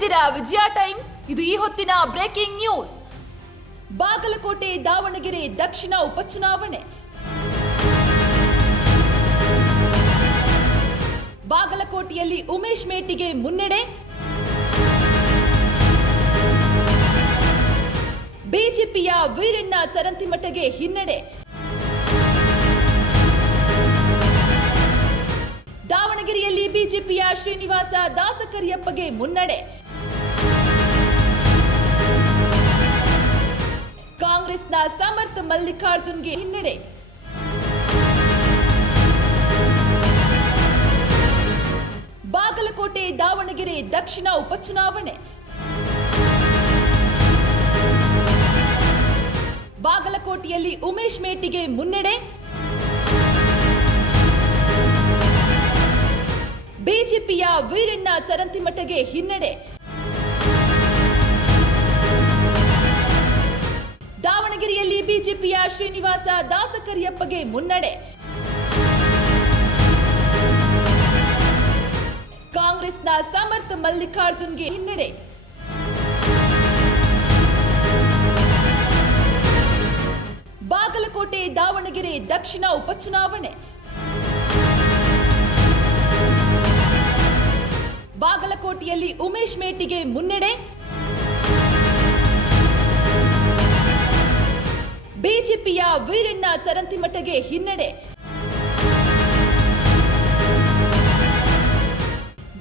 ನೋಡ್ತಿದ್ದೀರಾ ವಿಜಯ ಟೈಮ್ಸ್. ಇದು ಈ ಹೊತ್ತಿನ ಬ್ರೇಕಿಂಗ್ ನ್ಯೂಸ್. ಬಾಗಲಕೋಟೆ ದಾವಣಗೆರೆ ದಕ್ಷಿಣ ಉಪಚುನಾವಣೆ. ಬಾಗಲಕೋಟೆಯಲ್ಲಿ ಉಮೇಶ್ ಮೇಟಿಗೆ ಮುನ್ನಡೆ. ಬಿಜೆಪಿಯ ವೀರಣ್ಣ ಚರಂತಿಮಠಗೆ ಹಿನ್ನಡೆ. ದಾವಣಗೆರೆಯಲ್ಲಿ ಬಿಜೆಪಿಯ ಶ್ರೀನಿವಾಸ ದಾಸಕರಿಯಪ್ಪಗೆ ಮುನ್ನಡೆ. ಕಾಂಗ್ರೆಸ್ನ ಸಮರ್ಥ ಮಲ್ಲಿಕಾರ್ಜುನ್ಗೆ ಹಿನ್ನಡೆ. ಬಾಗಲಕೋಟೆ ದಾವಣಗೆರೆ ದಕ್ಷಿಣ ಉಪಚುನಾವಣೆ. ಬಾಗಲಕೋಟೆಯಲ್ಲಿ ಉಮೇಶ್ ಮೇಟಿಗೆ ಮುನ್ನಡೆ. ಬಿಜೆಪಿಯ ವೀರಣ್ಣ ಚರಂತಿಮಠಗೆ ಹಿನ್ನಡೆ. ದಾವಣಗೆರೆಯಲ್ಲಿ ಬಿಜೆಪಿಯ ಶ್ರೀನಿವಾಸ ದಾಸಕರಿಯಪ್ಪಗೆ ಮುನ್ನಡೆ. ಕಾಂಗ್ರೆಸ್ನ ಸಮರ್ಥ ಮಲ್ಲಿಕಾರ್ಜುನ್ಗೆ ಹಿನ್ನಡೆ. ಬಾಗಲಕೋಟೆ ದಾವಣಗೆರೆ ದಕ್ಷಿಣ ಉಪಚುನಾವಣೆ. ಬಾಗಲಕೋಟೆಯಲ್ಲಿ ಉಮೇಶ್ ಮೇಟಿಗೆ ಮುನ್ನಡೆ. ಬಿಜೆಪಿಯ ವೀರಣ್ಣ ಚರಂತಿಮಠಗೆ ಹಿನ್ನಡೆ.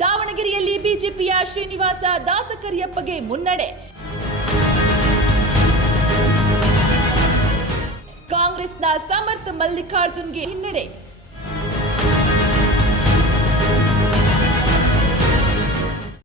ದಾವಣಗೆರೆಯಲ್ಲಿ ಬಿಜೆಪಿಯ ಶ್ರೀನಿವಾಸ ದಾಸಕರಿಯಪ್ಪಗೆ ಮುನ್ನಡೆ. ಕಾಂಗ್ರೆಸ್ನ ಸಮರ್ಥ ಮಲ್ಲಿಕಾರ್ಜುನ್ಗೆ ಹಿನ್ನಡೆ.